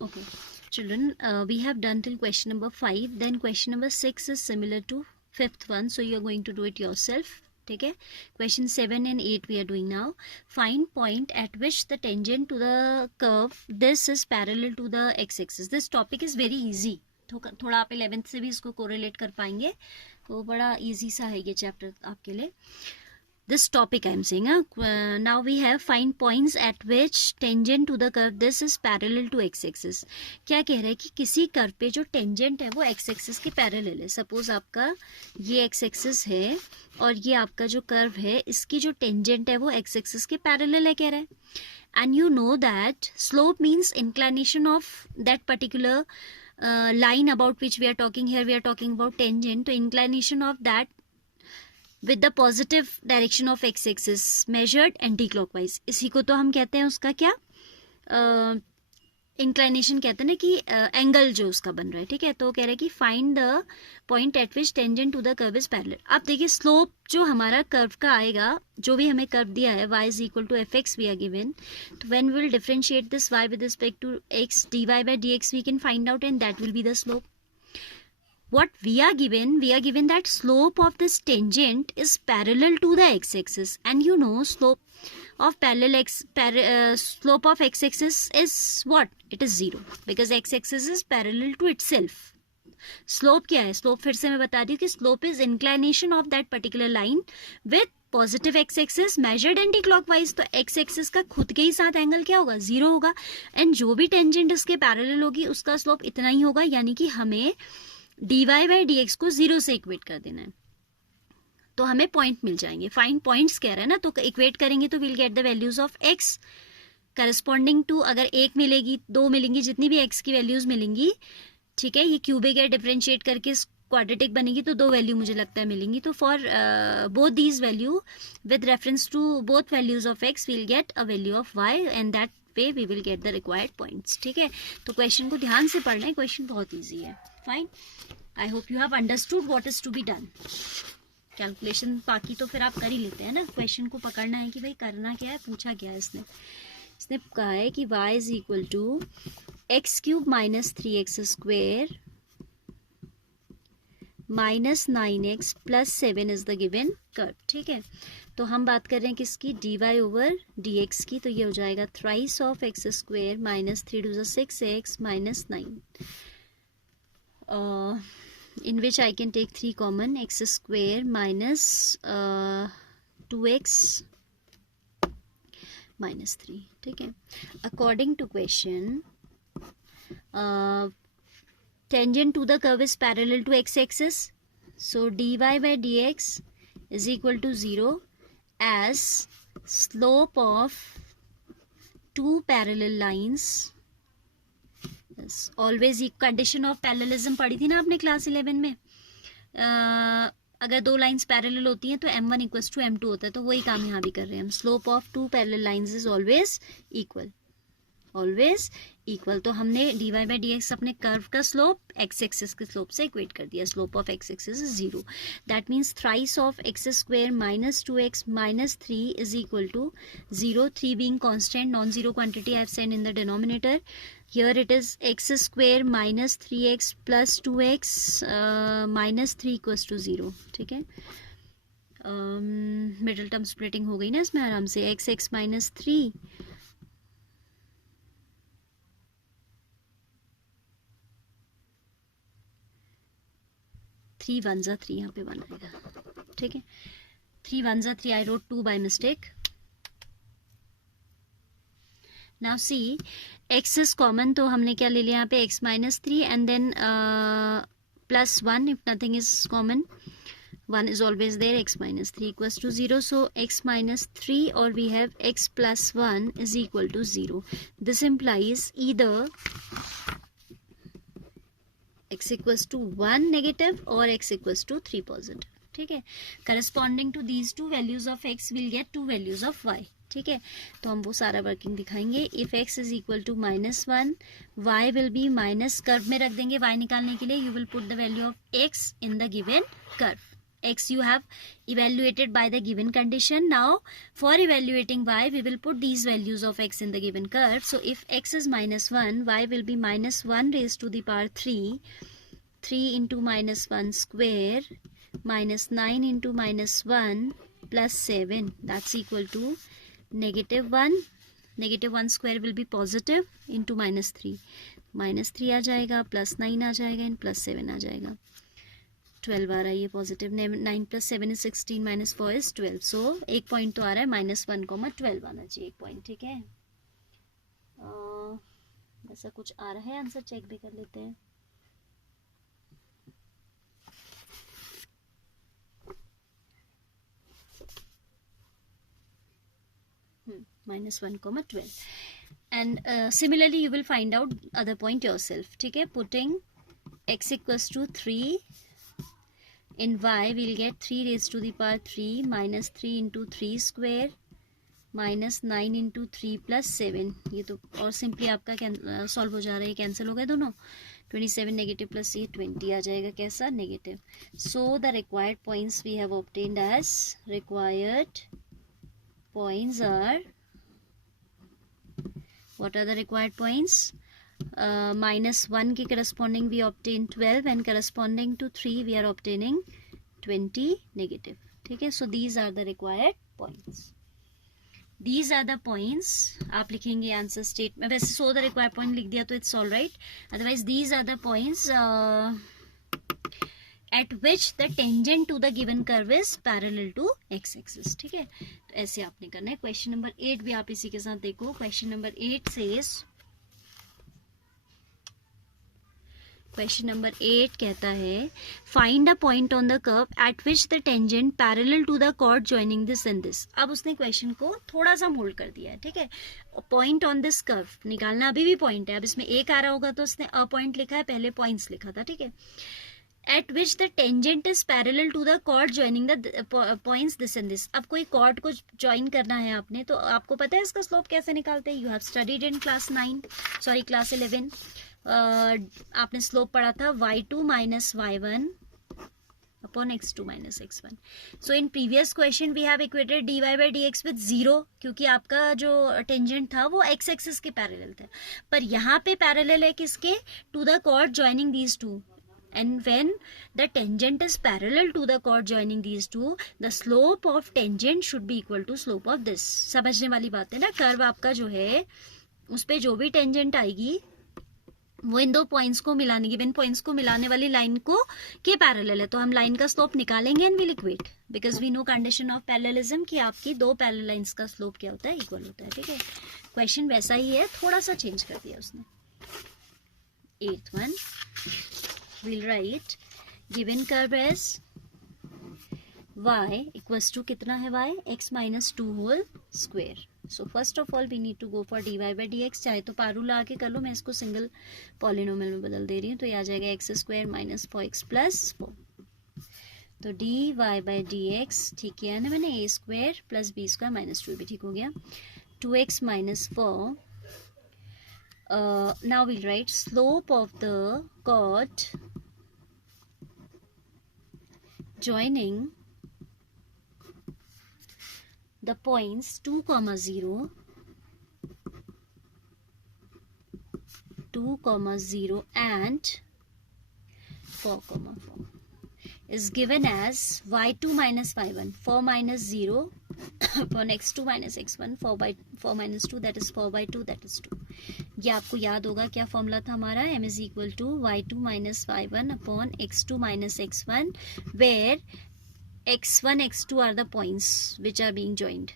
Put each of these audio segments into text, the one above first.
Okay, children, we have done till question number 5. Then question number 6 is similar to 5th one, so you are going to do it yourself. Okay, question 7 and 8 we are doing now. Find point at which the tangent to the curve this is parallel to the x-axis. This topic is very easy. थोड़ा आप 11th से भी इसको correlate कर पाएंगे, तो बड़ा easy सा है ये चैप्टर आपके लिए. This topic I am saying, now we have find points at which tangent to the curve this is parallel to x-axis. क्या कह रहा है कि किसी कर्व पे जो टेंजेंट है वो x-axis के पैरेलल है. सपोज आपका ये x-axis है और ये आपका जो कर्व है इसकी जो टेंजेंट है वो x-axis के पैरेलल है कह रहा है. And you know that slope means inclination of that particular line about which we are talking. Here we are talking about tangent, तो inclination of that with the positive direction of x-axis measured anti-clockwise. इसी को तो हम कहते हैं उसका क्या inclination कहते हैं ना, कि एंगल जो उसका बन रहा है. ठीक है, तो कह रहे हैं कि find the point at which tangent to the curve is parallel. अब देखिए स्लोप जो हमारा कर्व का आएगा, जो भी हमें कर्व दिया है y is equal to f x we are given, तो when we will differentiate this y with respect to x dy by dx we can find out and that will be the slope. What we are given that slope of this tangent is parallel to the x-axis, and you know slope of slope of x-axis is what? It is 0 because x-axis is parallel to itself. Slope क्या है? Slope फिर से मैं बता दी कि slope is inclination of that particular line with positive x axis measured anti clockwise. तो x axis का खुद के ही साथ एंगल क्या होगा? 0 होगा. एंड जो भी टेंजेंट इसके पैरेलल होगी उसका स्लोप इतना ही होगा, यानी कि हमें dy बाई डी एक्स को 0 से इक्वेट कर देना है, तो हमें पॉइंट मिल जाएंगे. फाइंड पॉइंट्स कह रहा है ना, तो इक्वेट करेंगे तो will get the values of x corresponding to, अगर 1 मिलेगी 2 मिलेंगी, जितनी भी x की वैल्यूज मिलेंगी. ठीक है, ये क्यूबिक है, डिफरेंशिएट करके क्वाड्रेटिक बनेगी तो 2 वैल्यू मुझे लगता है मिलेंगी. तो for both these value with reference to both values of x will get a value of y and that way we will get the required points. ठीक है, तो क्वेश्चन को ध्यान से पढ़ना है, क्वेश्चन बहुत ईजी है. Fine, I hope you have understood what is to be done. Calculation बाकी तो फिर आप कर ही लेते हैं ना, क्वेश्चन को पकड़ना है कि भाई करना क्या है, पूछा क्या है इसने कहा है कि y is equal to X cube minus 3x square minus 9x plus 7 is the given curve. ठीक है, तो हम बात कर रहे हैं किसकी? dy ओवर dx की. तो ये हो जाएगा thrice of X square minus 3 to 6x minus 9, in which I can take 3 common, x square minus 2x minus 3. ठीक है, according to question tangent to the curve is parallel to x-axis, so dy by dx is equal to 0 as slope of two parallel lines. Always condition of parallelism पढ़ी थी ना आपने class 11 में. अगर 2 lines parallel होती हैं तो m1 equals to m2 होता है, तो वही काम यहाँ भी कर रहे हैं हम. Slope of 2 parallel lines is always equal, always equal. तो हमने dy बाई डी एक्स अपने कर्व का स्लोप एक्स एक्सिस के स्लोप से इक्वेट कर दिया. Slope of X axis is 0. That means thrice of X square minus 2x minus 3 is equal to 0. 3 being constant, non zero quantity I have send in the denominator. Here it is x square minus 3x plus 2x minus 3 equals to 0. ठीक है, middle term splitting हो गई ना इसमें आराम से. x minus 3 3 1 जा 3 यहाँ पे 1 आएगा. ठीक है, 3 1 जा 3, I wrote 2 by mistake. Now see x is common, तो हमने क्या ले लिया यहाँ पे x minus 3 and then plus 1 if nothing is common. 1 is always there. X minus 3 equals to 0. So x minus 3 or we have x plus 1 is equal to 0. This implies either x equals to 1 negative or x equals to 3 positive. ठीक है, corresponding to these two values of x will get two values of y. ठीक है, तो हम वो सारा working दिखाएंगे. If x is equal to -1, y will be minus, curve में रख देंगे y निकालने के लिए. You will put the value of x in the given curve. x you have evaluated by the given condition. Now for evaluating y, we will put these values of x in the given curve. So if x is -1, y will be -1 raised to the power 3, 3 into -1 square minus 9 into -1 plus 7, that's equal to -1. -1 square will be positive into -3, -3 आ जाएगा, +9 आ जाएगा and +7 आ जाएगा, 12 आ रहा है ये positive. 9 + 7 is 16 - 4 is 12. सो एक point तो आ रहा है -1, 12 आना चाहिए एक पॉइंट. ठीक है, ऐसा कुछ आ रहा है, आंसर चेक भी कर लेते हैं. -1, 12. And similarly you will find out other point yourself. ठीक है, putting x equals to 3 in y, we'll get 3 raised to the power 3 minus 3 into 3 square minus 9 into 3 plus 7. ये तो और सिंपली आपका सॉल्व हो जा रहा है, कैंसिल हो गए दोनों. 27 नेगेटिव प्लस ये 20 आ जाएगा, कैसा, negative. So the required points we have obtained as required points are, what are the required points? -1 के corresponding we obtain 12 and corresponding to 3 we are obtaining 20 negative. ठीक है, so these are the required points. These are the points. आप लिखेंगे answer statement, वैसे so the required point लिख दिया तो it's all right. Otherwise these are the points at which the tangent to the given curve is parallel to x axis. ठीक है, तो ऐसे आपने करना है. क्वेश्चन नंबर 8 भी आप इसी के साथ देखो. Question number 8 says, question number 8 कहता है find a point on the curve at which the tangent parallel to the chord joining this and this. अब उसने क्वेश्चन को थोड़ा सा मोल्ड कर दिया है. ठीक है, पॉइंट ऑन दिस कर्व निकालना, अभी भी पॉइंट है. अब इसमें एक आ रहा होगा तो उसने अ पॉइंट लिखा है, पहले पॉइंट्स लिखा था. ठीक है, at which the tangent is parallel to the chord joining the points this and this. अब कोई chord को join करना है आपने, तो आपको पता है इसका स्लोप कैसे निकालते हैं. You have studied in class 9, sorry class 11. आपने स्लोप पढ़ा था y2 minus y1 upon x2 minus x1. So in previous question we have equated dy by dx with 0, क्योंकि आपका जो टेंजेंट था वो x एक्सिस के पैरेलल था. पर यहाँ पे पैरेलल है किसके, to the chord joining these two. And when the tangent is parallel to the chord joining these two, the slope of tangent should be equal to slope of this. समझने वाली बात है ना. कर्व आपका जो है उस पे जो भी टेंजेंट आएगी वो इन दो पॉइंट्स को मिलाने, गिवन पॉइंट्स को मिलाने वाली लाइन को के पैरेलल है, तो हम लाइन का स्लोप निकालेंगे and will equate, because we know condition of parallelism कि आपकी दो पैरेलल लाइंस का स्लोप क्या होता है, इक्वल होता है. ठीक है, क्वेश्चन वैसा ही है, थोड़ा सा चेंज कर दिया उसने. 8th one, we'll write given curve as y equals to कितना है y, x minus 2 whole square. So first of all we need to go for dy by dx. चाहे तो पारूला आके कर लो, मैं इसको सिंगल पॉलिनोमियल में बदल दे रही हूँ, तो ये आ जाएगा x square minus 4x plus 4. तो dy by dx ठीक किया ना मैंने, a square plus b square minus 2 भी ठीक हो गया. 2x minus 4. Now we'll write slope of the chord joining the points 2, 0, 2, 0 and 4, 4 is given as y2 minus y1, 4 minus 0 upon x2 minus x1, 4 minus 2 that is 4 by 2 that is 2. ये आपको याद होगा क्या formula था हमारा, m is equal to y2 minus y1 upon x2 minus x1 where x1 x2 are the points which are being joined.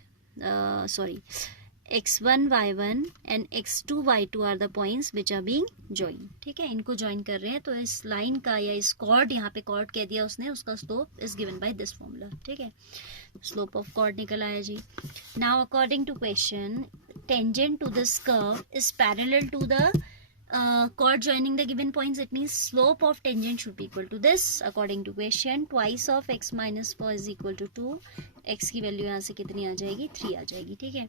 x1 y1 and x2 y2 are the points which are being joined. ठीक है, इनको join कर रहे हैं, तो इस line का या इस कॉर्ड, यहाँ पे कॉर्ड कह दिया उसने, उसका slope is given by this formula. ठीक है, स्लोप ऑफ कॉर्ड निकल आया जी. Now according to question, tangent to this curve is parallel to the chord joining the given points. It means slope of tangent should be equal to this. According to question, twice of x minus 4 is equal to 2. x की value यहाँ से कितनी आ जाएगी, 3 आ जाएगी. ठीक है,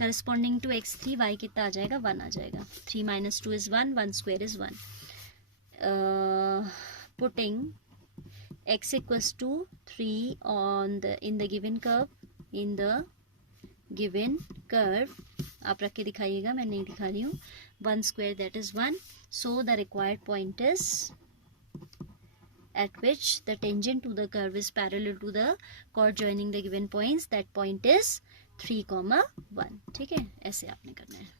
corresponding to x3 y कितना आ जाएगा, 1 आ जाएगा. 3 minus 2 is 1, 1 square is 1. Putting x equals to 3 in the given curve आप रख के दिखाइएगा, मैं नहीं दिखा रही हूँ. 1 square that is 1. So the required point is at which the tangent to the curve is parallel to the chord joining the given points. That point is 3, 1. ठीक है, ऐसे आपने करना है.